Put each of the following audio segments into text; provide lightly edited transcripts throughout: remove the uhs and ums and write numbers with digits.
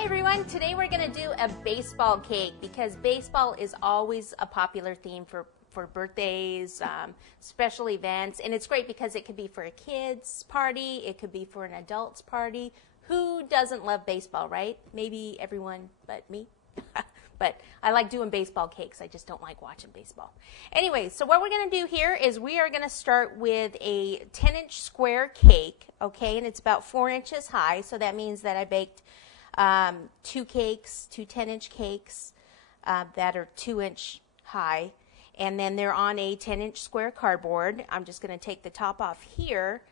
Hi everyone, today we're going to do a baseball cake because baseball is always a popular theme for birthdays, special events, and it's great because it could be for a kid's party, it could be for an adult's party. Who doesn't love baseball, right? Maybe everyone but me. But I like doing baseball cakes. I just don't like watching baseball. Anyway, so what we're going to do here is we are going to start with a 10-inch square cake, okay? And it's about 4 inches high, so that means that I baked two 10-inch cakes that are 2-inch high, and then they're on a 10-inch square cardboard. I'm just going to take the top off here,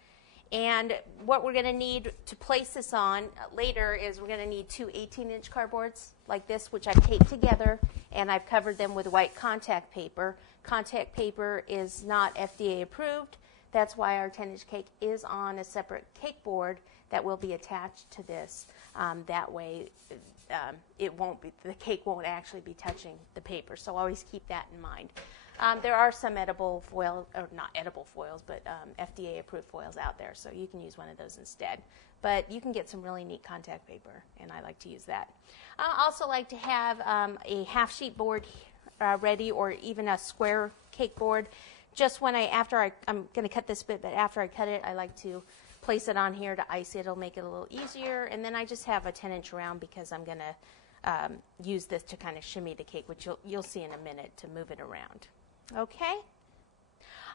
and what we're going to need to place this on later is we're going to need two 18-inch cardboards like this, which I've taped together, and I've covered them with white contact paper. Contact paper is not FDA approved. That's why our 10-inch cake is on a separate cake board that will be attached to this. That way, the cake won't actually be touching the paper. So always keep that in mind. There are some edible foil, or not edible foils, but FDA-approved foils out there, so you can use one of those instead. But you can get some really neat contact paper, and I like to use that. I also like to have a half-sheet board ready, or even a square cake board. Just when I'm going to cut this bit, but after I cut it, I like to place it on here to ice it. It'll make it a little easier. And then I just have a 10-inch round because I'm going to use this to kind of shimmy the cake, which you'll see in a minute to move it around. Okay?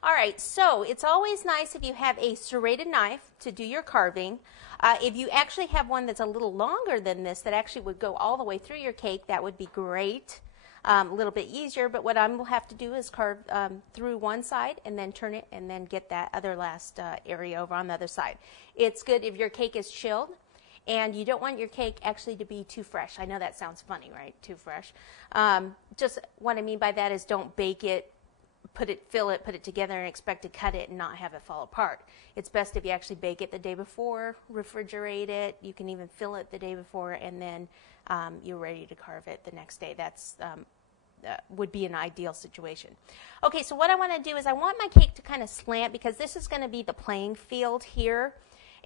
All right, so it's always nice if you have a serrated knife to do your carving. If you actually have one that's a little longer than this that actually would go all the way through your cake, that would be great. A little bit easier, but what I'm going to have to do is carve through one side and then turn it and then get that other last area over on the other side. It's good if your cake is chilled and you don't want your cake actually to be too fresh. I know that sounds funny, right? Too fresh. Just what I mean by that is don't bake it, fill it, put it together and expect to cut it and not have it fall apart. It's best if you actually bake it the day before, refrigerate it. You can even fill it the day before, and then you're ready to carve it the next day. That's would be an ideal situation. Okay, so what I want to do is I want my cake to kind of slant because this is going to be the playing field here.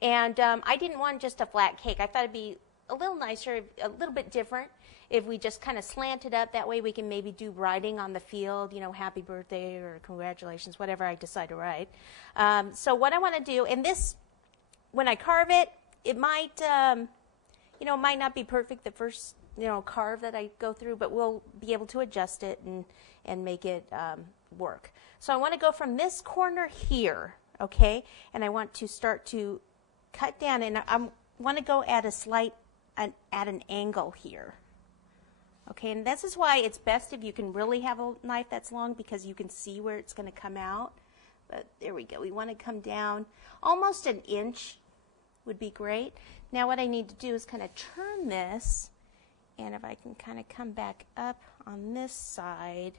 And I didn't want just a flat cake. I thought it'd be a little nicer, a little bit different if we just kind of slant it up. That way we can maybe do writing on the field, you know, happy birthday or congratulations, whatever I decide to write. So what I want to do, and this, when I carve it, it might, it might not be perfect the first, carve that I go through, but we'll be able to adjust it and make it work. So I want to go from this corner here, okay, and I want to start to cut down, and I want to go at at an angle here. Okay, and this is why it's best if you can really have a knife that's long because you can see where it's going to come out. But there we go. We want to come down almost an inch would be great. Now what I need to do is kind of turn this, and if I can kind of come back up on this side,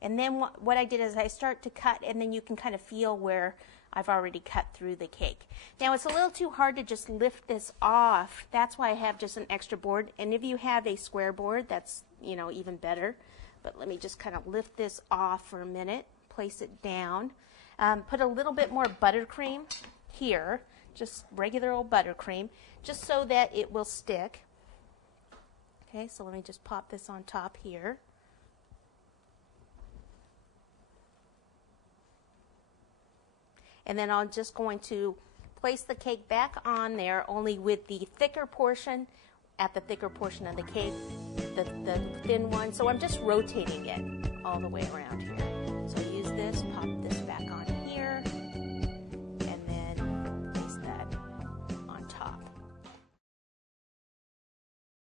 and then what I did is I start to cut, and then you can kind of feel where I've already cut through the cake. Now it's a little too hard to just lift this off. That's why I have just an extra board. And if you have a square board, that's even better. But let me just kind of lift this off for a minute, place it down, put a little bit more buttercream here, just regular old buttercream, just so that it will stick. Okay, so let me just pop this on top here. And then I'm just going to place the cake back on there, only with the thicker portion at the thicker portion of the cake, the thin one. So I'm just rotating it all the way around here. So use this, pop this back on